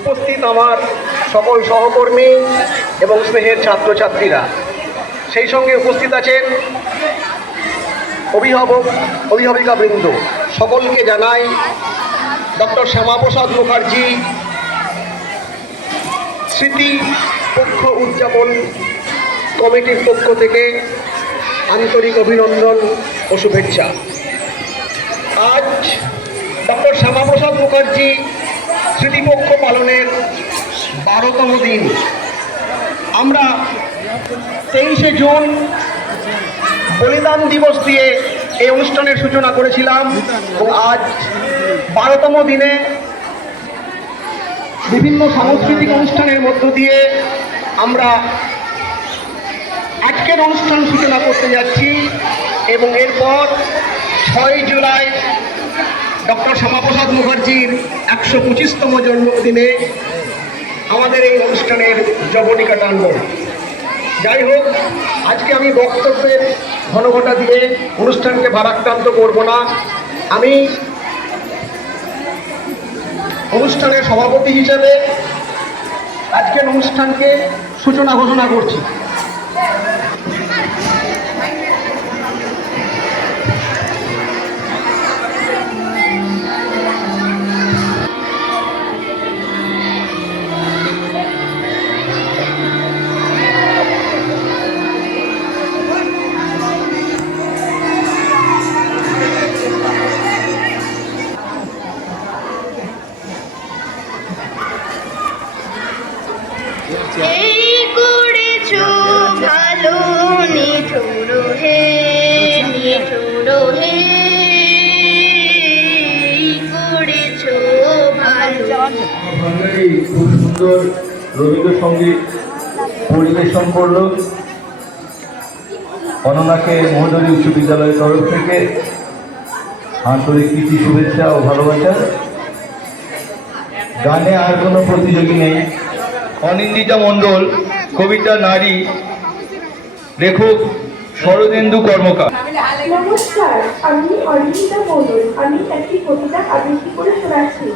উপস্থিত আমার সকল সহকর্মী এবং স্নেহের ছাত্রছাত্রীরা, সেই সঙ্গে উপস্থিত আছেন অভিভাবিকাবৃন্দ, সকলকে জানাই ডক্টর শ্যামাপ্রসাদ মুখার্জি স্মৃতি পক্ষ উদযাপন কমিটির পক্ষ থেকে আন্তরিক অভিনন্দন ও শুভেচ্ছা। আজ ডক্টর শ্যামাপ্রসাদ মুখার্জি স্মৃতিপক্ষ পালনের 12তম দিন। আমরা 23শে জুন বলিদান দিবস দিয়ে এই অনুষ্ঠানের সূচনা করেছিলাম এবং আজ 12তম দিনে বিভিন্ন সাংস্কৃতিক অনুষ্ঠানের মধ্য দিয়ে আমরা আজকের অনুষ্ঠান সূচনা করতে যাচ্ছি এবং এরপর 6 জুলাই ডক্টর শ্যামাপ্রসাদ মুখার্জির 125তম জন্মদিনে আমাদের এই অনুষ্ঠানের জবনিকা টানব। যাই হোক, আজকে আমি বক্তব্যের ঘনঘটা দিয়ে অনুষ্ঠানকে ভারাক্রান্ত করব না। আমি অনুষ্ঠানের সভাপতি হিসেবে আজকের অনুষ্ঠানকে সূচনা ঘোষণা করছি। এই করেছো ভালো নিঠুর হে, নিঠুর হে, করেছো ভালো। খুব সুন্দর রবীন্দ্রসঙ্গীত পরিবেশন করল অননাকে মহোদয় উচ্চ বিদ্যালয়ের তরফ থেকে আন্তরিক প্রীতি শুভেচ্ছা ও ভালোবাসা। গানে আর কোনো প্রতিযোগী নেই। অনিন্দিতা মণ্ডল, কবিতা নারী, লেখক শরদেন্দু কর্মকার। নমস্কার, আমি অনিন্দিতা মণ্ডল। আমি একটি কবিতা আবৃত্তি করে শোনাচ্ছি।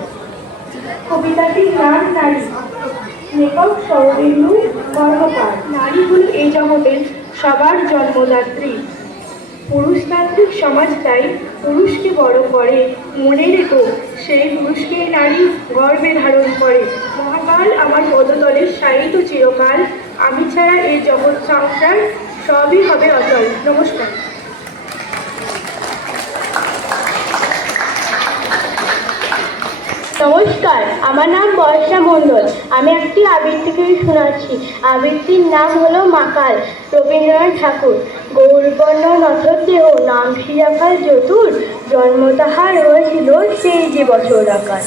কবিতাটির নাম নারী, লেখক শরদেন্দু কর্মকার। নারী হল এই জগতের সবার জন্মদাত্রী। পুরুষতান্ত্রিক সমাজ তাই পুরুষকে বড় করে, মনে রেখো সেই পুরুষকে নারী গর্বে ধারণ করে। মহাকাল আমার পদতলে শায়িত চিরকাল, আমি ছাড়া এই জগৎ সংসার সবই হবে অচল। নমস্কার। নমস্কার, আমার নাম বর্ষা মণ্ডল। আমি একটি আবৃত্তি করে শোনাচ্ছি। আবৃত্তির নাম হলো মাকাল, রবীন্দ্রনাথ ঠাকুর। গৌরবর্ণ নথর দেহ, নাম শিরাকাল চতুর, জন্ম তাহার হয়েছিল সেই যে বছর আকার।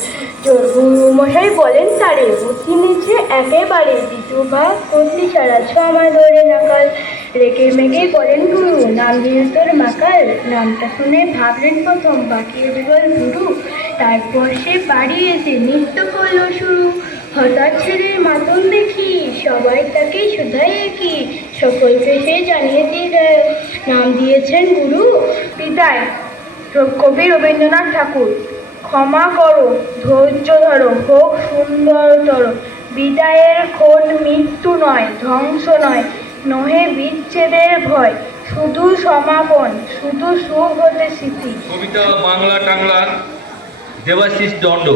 গুরুমশাই বলেন তারে, বুদ্ধি নিচ্ছে একেবারে, দ্বিতীয় ভাগ করলি সারা 6 মাস ধরে নাকাল। রেগে মেগে বলেন গুরু, নাম দিয়ে তোর মাকাল। নামটা শুনে ভাবলেন প্রথম, বাকিয়ে বিগল গুরু। তারপর সে বাড়ি এসে নৃত্য করলো শুরু। হঠাৎ ছেলের মাতন দেখি, সবাই তাকে শুধাই কি, সকলকে সে জানিয়ে দিয়ে নাম দিয়েছেন গুরু। বিদায়, কবি রবীন্দ্রনাথ ঠাকুর। ক্ষমা করো, ধৈর্য ধরো, হোক সুন্দরতর। বিদায়ের ক্ষণ মৃত্যু নয়, ধ্বংস নয়, নহে বিচ্ছেদের ভয়, শুধু সমাপন, শুধু সুখ হতে স্মৃতি। কবিতা বাংলা টাংলা, দেবাশিস দণ্ড।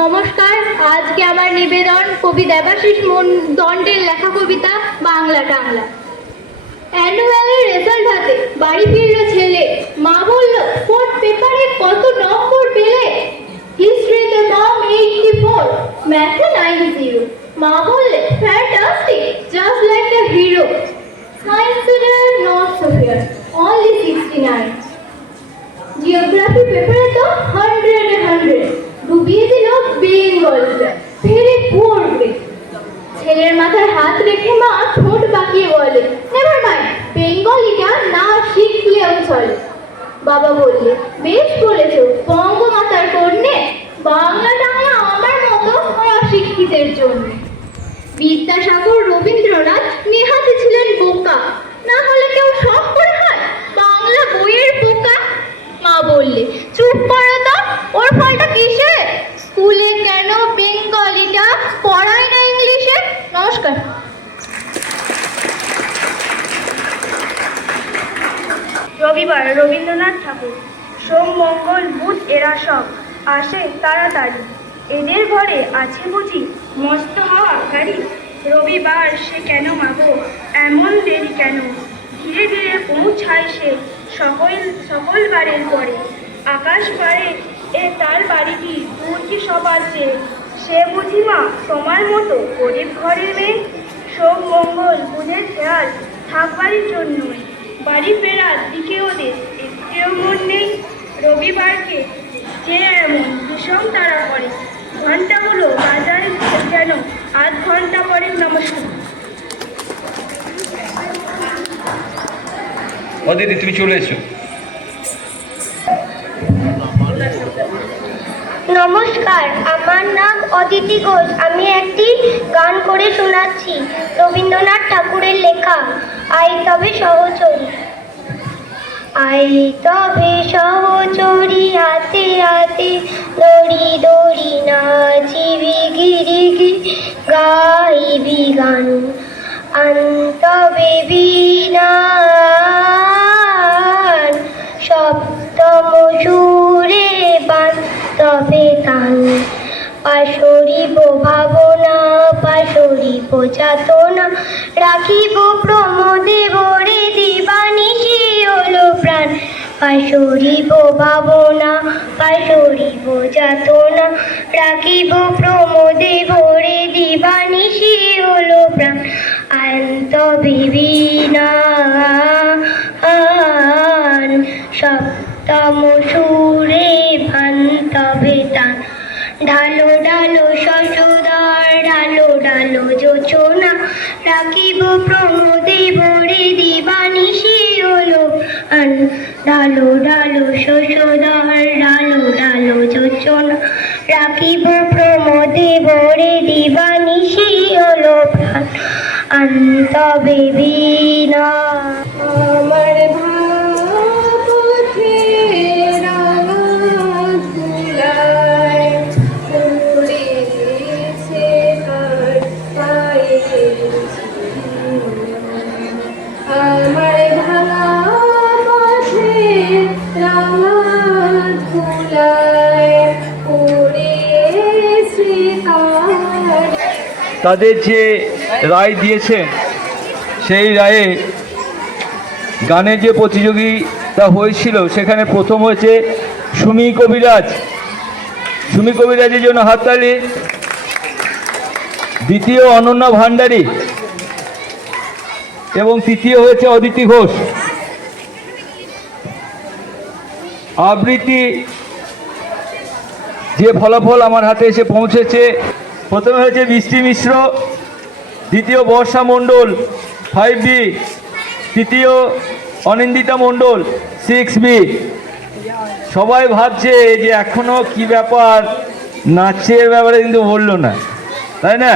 নমস্কার, আজকে আমার নিবেদন কবি দেবাশিস দণ্ডের লেখা কবিতা বাংলা টাংলা। অ্যানুয়ালের রেজাল্ট হাতে বাড়ি ফিরল ছেলে, মা বলল ফোর্থ পেপারে কত নম্বর পেলে। হিস্ট্রিতে কম 84, ম্যাথে 90। মা বললে fantastic, just like the hero. সায়েন্সে not so fair, only 69। Geography পেপারে তো 100 ডুবিয়ে দিল বেঙ্গলটা, ভেরি পুয়ার গ্রেড। ছেলের মাথায় হাত রেখে মা ঠোঁট বাঁকিয়ে বলে, নেভার মাইন্ড, বেঙ্গলিটা না শিখলেও চলে। বাবা বললে, বেশ বলেছো বঙ্গমাতার কন্যে, বাংলা টাংলা আমার মতো অশিক্ষিতের জন্য। নমস্কার। রবিবার রবীন্দ্রনাথ ঠাকুর। সোম মঙ্গল বুধ এরা সব আসে তাড়াতাড়ি, এদের ঘরে আছে বুঝি মস্ত হওয়া গাড়ি। রবিবার সে কেন মাগো এমন দেরি কেন, ধীরে ধীরে পৌঁছায় সে সকল বারের পরে। আকাশ পারে এ তার বাড়িটি দূর কি সবার চেয়ে, সে বুঝি মা তোমার মতো গরিব ঘরের মেয়ে। সোম মঙ্গল বুধের খেয়াল থাকবারই জন্যই, বাড়ি ফেরার দিকে ওদের একটিও মন নেই। রবিবারকে যে এমন ভীষণ তাড়া করে, ঘন্টাগুলো বাজারে যেন আধ ঘন্টা পরে। নমস্কার। অদিতি, তুমি চলে এসো। নমস্কার, আমার নাম অদিতি ঘোষ। আমি একটি গান করে শোনাচ্ছি, রবীন্দ্রনাথ ঠাকুরের লেখা আই তবে সহচরী। আই তবে সহচরী হাতে হাতে দড়ি দড়ি নাচিবি গিরি গি গাইবি গান, আন্তবে বিনান সপ্তম সুরে বান তবে তান। পাশরিব ভাবনা পাশরিব যাতনা, রাখিব প্রমোদে ভরে দিবানিশি হলো প্রাণ। পাশরিব ভাবনা পাশরিব যাতনা, রাখিব প্রমোদে ভরে দিবানিশি হলো প্রাণ। আন্ত বিবিনান সপ্তম সুরে ভান তবে তান। ঢালো ঢালো শশধর ঢালো ঢালো যোচনা, রাখিব প্রমোদে ভরে দিবানিশি হলো আন। ঢালো ঢালো শশধর ঢালো ঢালো যোচনা, রাখিব প্রমোদে ভরে দিবানিশি হলো প্রাণ। আন্ত বিবিনা আমার ভাবতে তাদের যে রায় দিয়েছেন সেই রায়ে গানের যে প্রতিযোগিতা হয়েছিল সেখানে প্রথম হয়েছে সুমি কবিরাজ। সুমি কবিরাজের জন্য হাততালি। দ্বিতীয় অনন্যা ভান্ডারী এবং তৃতীয় হয়েছে অদিতি ঘোষ। আবৃত্তি যে ফলাফল আমার হাতে এসে পৌঁছেছে, প্রথমে হয়েছে বৃষ্টি মিশ্র, দ্বিতীয় বর্ষা মণ্ডল 5B, তৃতীয় অনিন্দিতা মণ্ডল 6B। সবাই ভাবছে যে এখনো কি ব্যাপার, নাচের ব্যাপারে কিন্তু বললো না, তাই না?